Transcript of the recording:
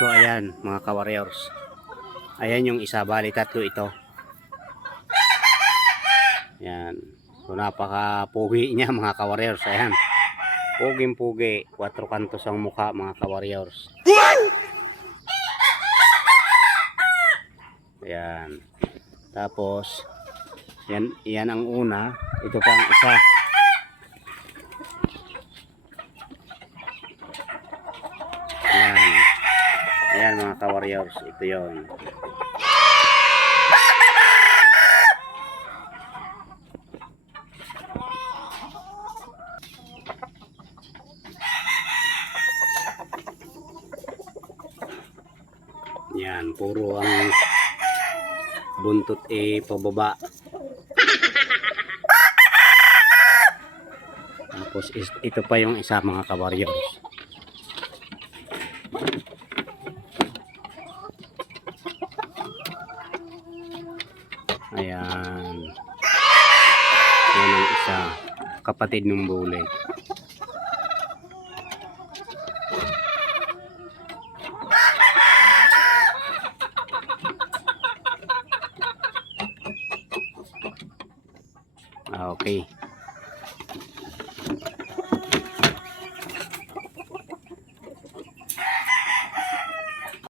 So ayan mga ka-warriors. Ayan yung isa, bali tatlo ito. Ayan. So napaka-pugi niya mga ka-warriors. Ayan. Puging-pugi. 4 kantos ang mukha mga ka-warriors. Ayan. Tapos yan ang una. Ito pa ang isa. Ayan. Ayan mga ka-warriors. Ito yon. Yan. Puro ang buntot pababa. Tapos ito pa yung isa mga ka-warriors. Ayan. Yan ang isa. Kapatid ng bule. Okay.